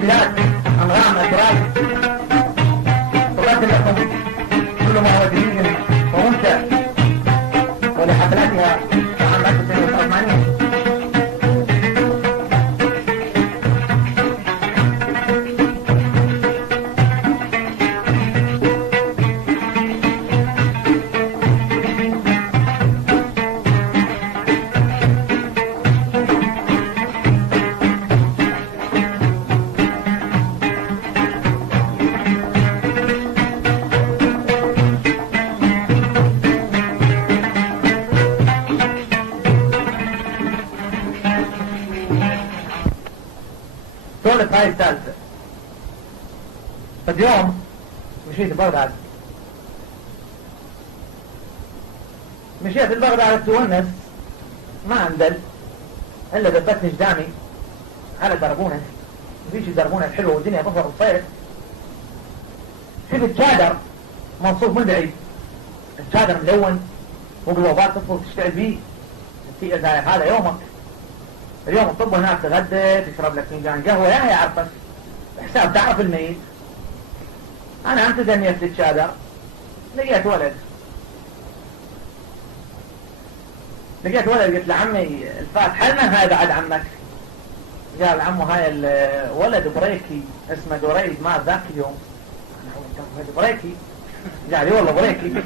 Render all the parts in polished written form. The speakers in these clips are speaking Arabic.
البلاد أنغام أسرار تقدم لكم كل ما هو جديد وممتع ولحفلاتها عام 1980. سولف هاي الثالثة. فاليوم مشيت بغداد، مشيت بغداد تونس ما اندل الا دفتني قدامي على دربونة، مفيش دربونة الحلوة والدنيا ظهر الصيف. شفت شادر منصوب من بعيد، الشادر ملون وقلوبات تدخل تشتغل بيه. هذا يومك اليوم الطب هناك تغدى تشرب لك فنجان قهوة يا يعرفك حساب تعرف الميت. انا عم تدنيت للشادر لقيت ولد قلت لعمي الفاتحة لنا هاي بعد عمك. قال عمو هاي الولد بريكي اسمه دريد ما ذاك اليوم. انا قلت بريكي؟ قال لي والله بريكي.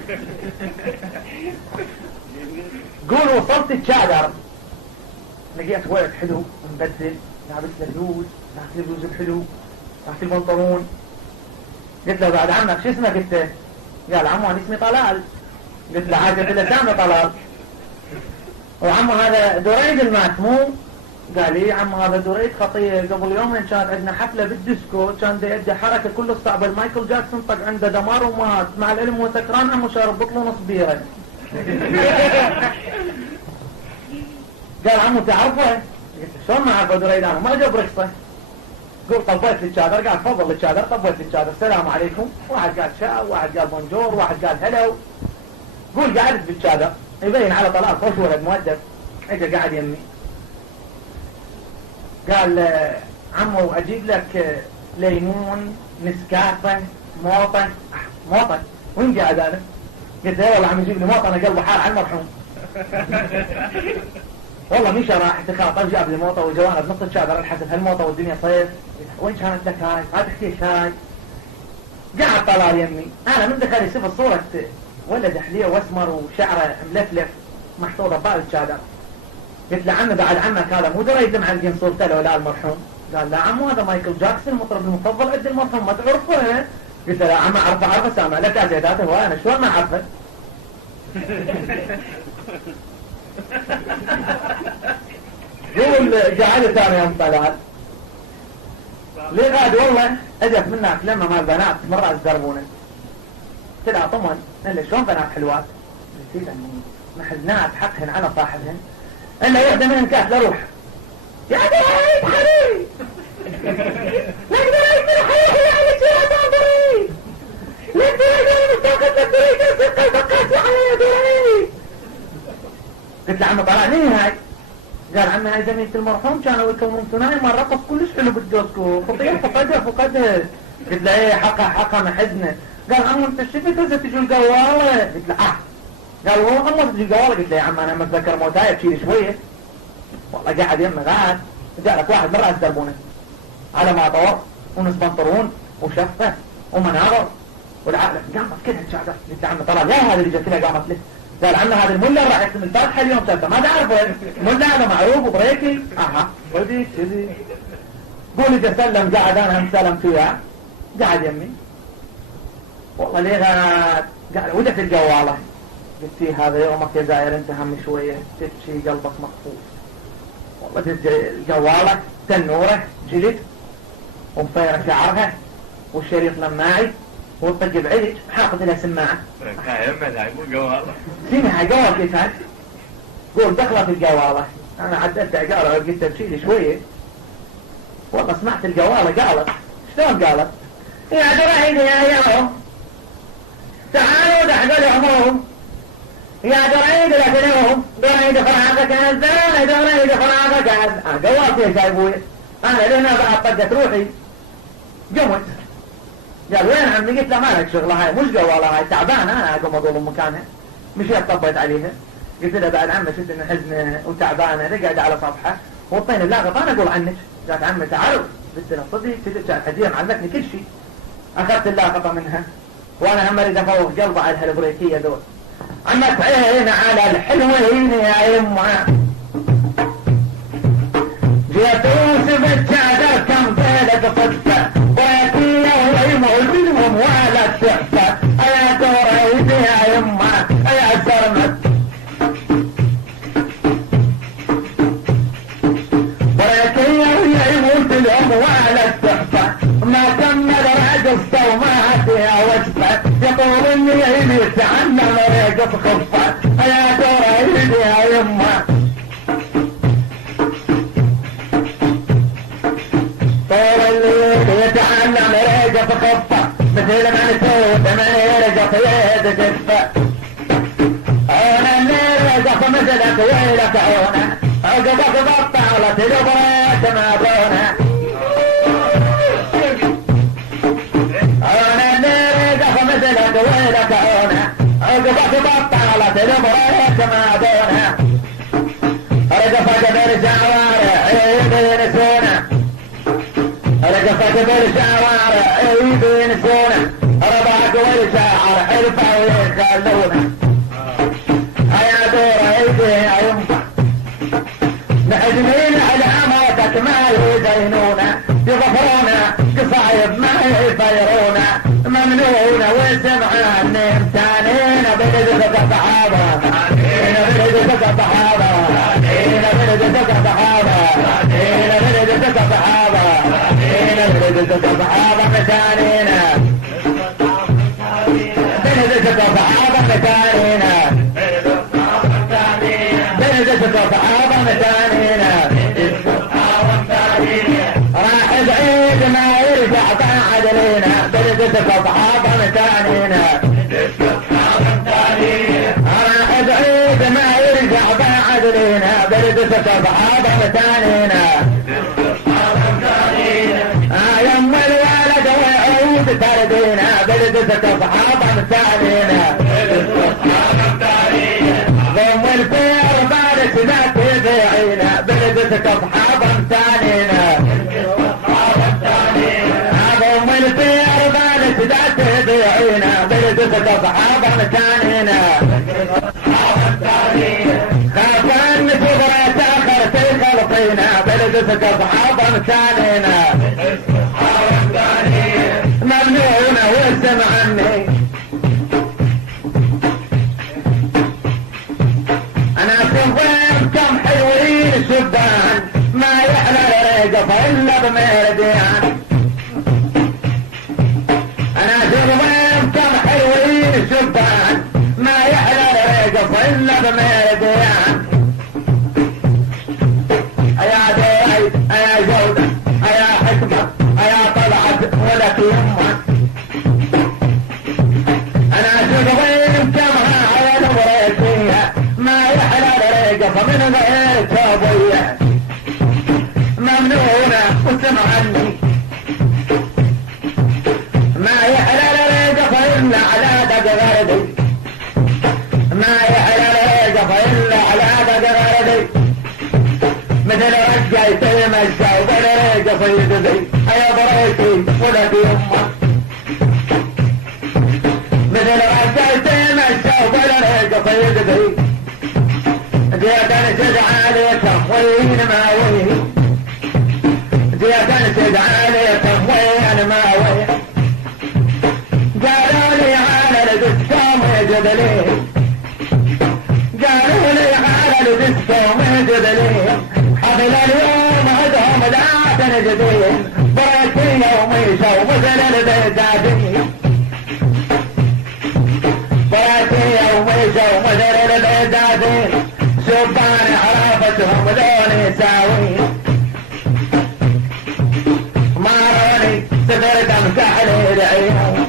قول وصلت الشادر لقيت ولد حلو مبدل لابس لبلوز، لابس البلوز الحلو، لابس البنطلون. قلت له بعد عمك شو اسمك انت؟ قال عمو انا اسمي طلال. قلت له عاجب لساني طلال. وعمو هذا دريد المات مو؟ قال لي عمو هذا دريد خطيه، قبل يومين كانت عندنا حفله بالديسكو كان يدي حركه كل الصعبه مايكل جاكسون طق عنده دمار ومات، مع العلم وسكران عمو شارب بطلون صبيره. قال عمو تعرفه؟ قلت شلون ما اعرفه دريد انا ما جاب رخصه. قول طبيت للشادر، قال تفضل للشادر، طبيت للشادر السلام عليكم، واحد قال شاو، واحد قال بونجور، واحد قال هلو. قول قعدت بالشادر يبين على طلال خوش ولد مؤدب، اجى قاعد يمي. قال عمو اجيب لك ليمون نسكافه موطن. موطن وين قاعد انا؟ قلت له والله عم يجيب لي موطن قلبه حار على المرحوم. والله مش راح تخاطر جاب لي موطه وجوانا بنص الشادر الحسب هالموطه والدنيا صيف. وين كانت لك هاي؟ ما تحكيش هاي. قاعد طلال يمي، انا من دخل يشوف الصورة ولد حليه واسمر وشعره ملفلف محطوطه ببال الشادر. قلت له عمي بعد عمك هذا مو دريد معلقين صورته له ولا المرحوم؟ قال لا عمو هذا مايكل جاكسون المطرب المفضل عند المرحوم ما تعرفه؟ قلت له لا عمي اعرفه سامع لك عزيزاته وانا شلون ما اعرفه؟ يقول قاعد ثاني يوم طلال ليه غاد والله اجت منها لما مال بنات مرة الزربونة تلعى طمن اللي شلون بنات حلوات قلت له محزنات حقهن على صاحبهن الا واحدة منهن كانت لروح يا دريد حبيبي لك دريد من حياتي عليك يا دريد لك دريد انا مستاقد لك دريد الثقة بقاسي علي يا دريد. قلت له عمي طلع مين هاي؟ قال عمي هاي زميلة المرحوم كانوا يكونون ثنائي ما رقص كلش حلو بالديسكو خطير فقدها. قلت له ايه حقها محزنة. قال عمو انت شفت هسه تجي القوالة؟ قلت له قال والله عمو تجي القوالة. قلت له يا عم انا متذكر موتاي بشيل شوية. والله قاعد يمي غاد جاء لك واحد مرة الزربونة على ما طور ونص بنطرون وشفة ومناظر والعقلة قامت كده الشعدة. قلت له عمي طلع لا هذا اللي جت كده قامت له. قال عمي هذا الملا راح يسمي الفاتحة اليوم شفته ما تعرفه ملا هذا معروف وبريكي. ودي كذي قولي تسلم قاعد انا هم سلم فيها قاعد يمي. والله ليه غاد قال ودت الجوالة. قلت هذا يومك يا زاير انت هم شوية تبكي قلبك مخفوف. والله الجوالة تنورة جلد ومطيرة شعرها والشريط لماعي والطق بعيد حاطط لها سماعة. هاي مو جوالة سمعها جوال كيف هاد؟ قول دخلت الجوالة انا عدلت عقالة قلت تبشيلي شوية. والله سمعت الجوالة قالت شلون قالت؟ يا دريد يا يوم تعالوا دحقوا العموم يا دريد لكنهم دريد فرعاتك هزان دريد فرعاتك هزان. جوالتي يا ابوي انا لنا بعد طقت روحي قمت قال وين عمي؟ قلت له ما لك شغله هاي مش قوالة هاي تعبانة انا اقوم اضل مكانها. مشيت طبيت عليها قلت له بعد عمي شفت ان حزنه وتعبانة رقعد على صفحة وطين اللاقط انا اقول عنك. قالت عمي تعال. قلت له صدق كانت حجيه معلمتني كل شيء. اخذت اللاقطة منها وانا هم اريد افوق قلبه على هالبريكية ذول. عمت عين على الحلوين يا يمه جيت وسبت شادر كم طيلة صدفة بريكية ويمه منهم ولا تحفة يا دوريدي يا يمه يا زرمت بريكية ويموت لهم ولا تحفة ما كمل راجل وما فيها وجبة يقول اني يبي يتعلم ريقص خفة يا دوريدي يا يمه طول الليل يتعلم ريقص خفة مثل ما نسوت من يرقص يد جفة عون الليل رقص مثل طويلة عونه عقبك بطالة البريت ما بونه طويلة عونه عقبك بطالة البريت ما بونه رقصك بالشوارع يبينسونه رقصك بالشوارع يبينسونه ربعك والشاعر حلفة ويخلونه يا دوريدي يا ينفع محزنين على موتك ما يدينونه يغفرونه قصايب ما يفيرونه ممنونة وسمعنا النمتانين بلدتك الصحابة بلدتك الصحابة بلدتك الصحابة بلدتك الصحابة بلدتك الصحابة متانينا بلدتك الصحابة متانينا بلدتك الصحابة متانينا راح بعيد ما يرجع بعد لينا بلدتك اصحابا متانينا راح بعيد ما يرجع بعد لينا بلدتك اصحابا متانينا يم الولد ويعود تردينا بلدتك اصحابا متانينا ضم الفير بارك ذات يبيعينا بلدتك اصحابا متانينا ضم الفير بارك ذات يبيعينا بلدتك اصحابا متانينا خافان صغرى تاخر تخلطينا بلدتك اصحابا متانينا ممنونة واسمع عني انا صغير كم حلوين الشبان ما يحلى ريقف الا بمرديان انا صغير كم حلوين الشبان ما يحلى ريقف الا بمرديان يا دوري يا جودة يا حكمة يا طلعت ولك يمك انا صغير كمها على الوريكية ما يحلى ريقف من غير توبية ممنونة واسمع عني ما يحلى ريقف الا على دق غردي ما يحلى ريقف الا على دق غردي مثل رجعي تيمشى وبلا ريقف يدبي يا بريتي ولد يمك مثل رجعي تيمشى وبلا ريقف يدبي جيت انشد عليكم وين ما وين جيت انشد عليكم وين ما وين قالوا لي على الدسكوم جبلين قالوا لي على الدسكوم جبلين حفل اليوم عدهم لا تنجدين بريتي وميشة ومثل البيزادين بريتي وميشة ومثل البيزادين شبان عرفتهم لون يساوي ماروني سفرت امسح لي العيون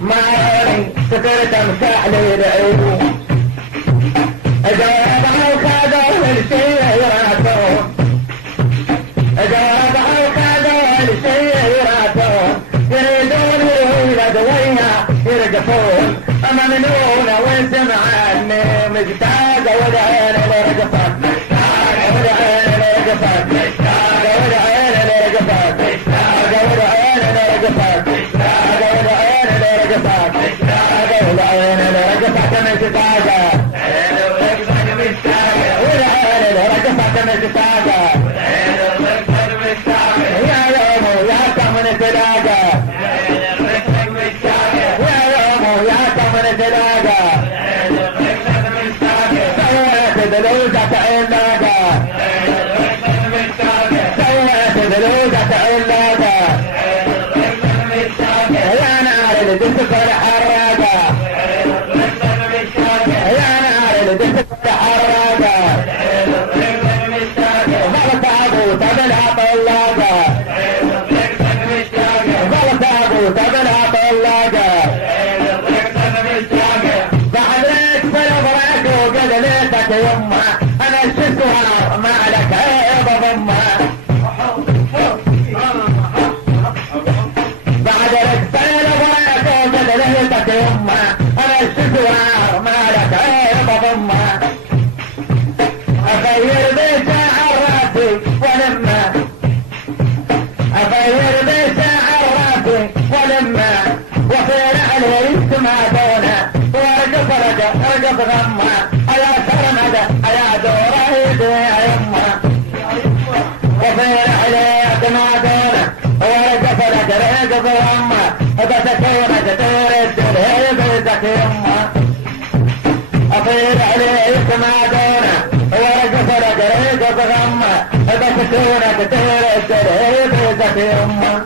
ماروني سفرت امسح لي العيون جوابها وخذوا الشيء يراسون جوابها وخذوا الشيء ذلودة علاقة يا نار اللي تدخل حراقة يا نار اللي تدخل حراقة ضغط ابو تبلها طلاقة ضغط ابو تبلها طلاقة بعد ليك فلبرك وقد ليتك يمه انا شفتها ما لك عيب ضمها بعد لك فلبرك وقد ليتك يمه انا شفتها ما لك عيب ضمها اغير بيت عراتي ولما اغير بيت عراتي ولما وفي عليه ما دونه وارقص ارقص غمه يا سرمده يا دوريدي يا يمه وفي عليه ما دونه وارقص ارقص غمه بتكونك ترد بيتك يمه اطير عليك ما دونه وارقص ارقص غمه بتكونك ترد بيتك يمه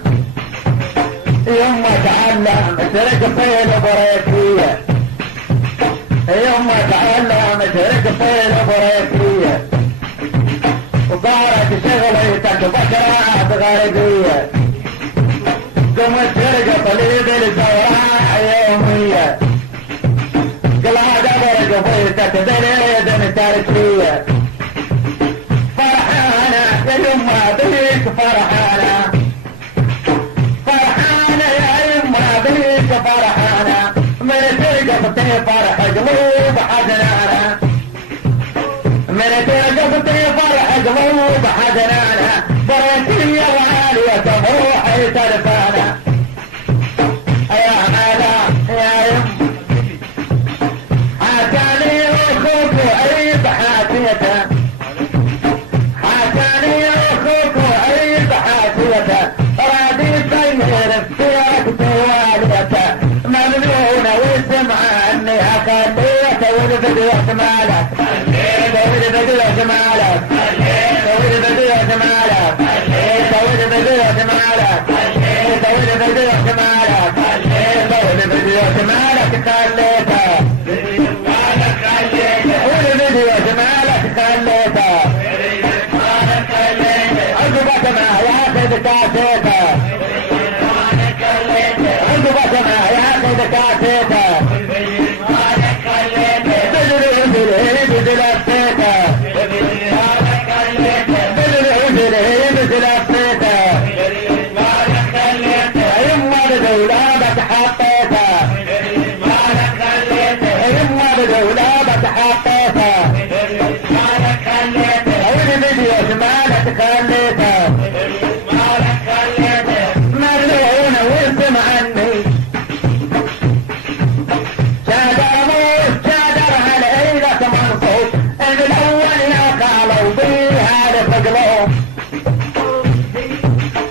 يما تعلم ترقصي البريكية يما تعلم ترقصي البريكية وصارت شغلتك بكرة غربية قمت ترقص لي بالزوراء يومية قلعد برقصيتك دليل تركية فرحانة يا يما بيك فرحانة فرحانة من ترقصتي فرح قلوب حزنانة من ترقصتي فرح قلوب حزنانة بريتي وعالية روحي تلفانة يا مالا يا يم حكاني اخوك وعيب حاسيته حكاني اخوك وعيب حاسيته رادي طير افتيرك تواليته ممنونة واسمع اني اخليك والفيديو شمالك والفيديو شمالك والفيديو شمالك والفيديو شمالك والفيديو شمالك والفيديو شمالك خليته والفيديو شمالك خليته عقبك ما ياخذ كاسيته عقبك ما ياخذ كاسيته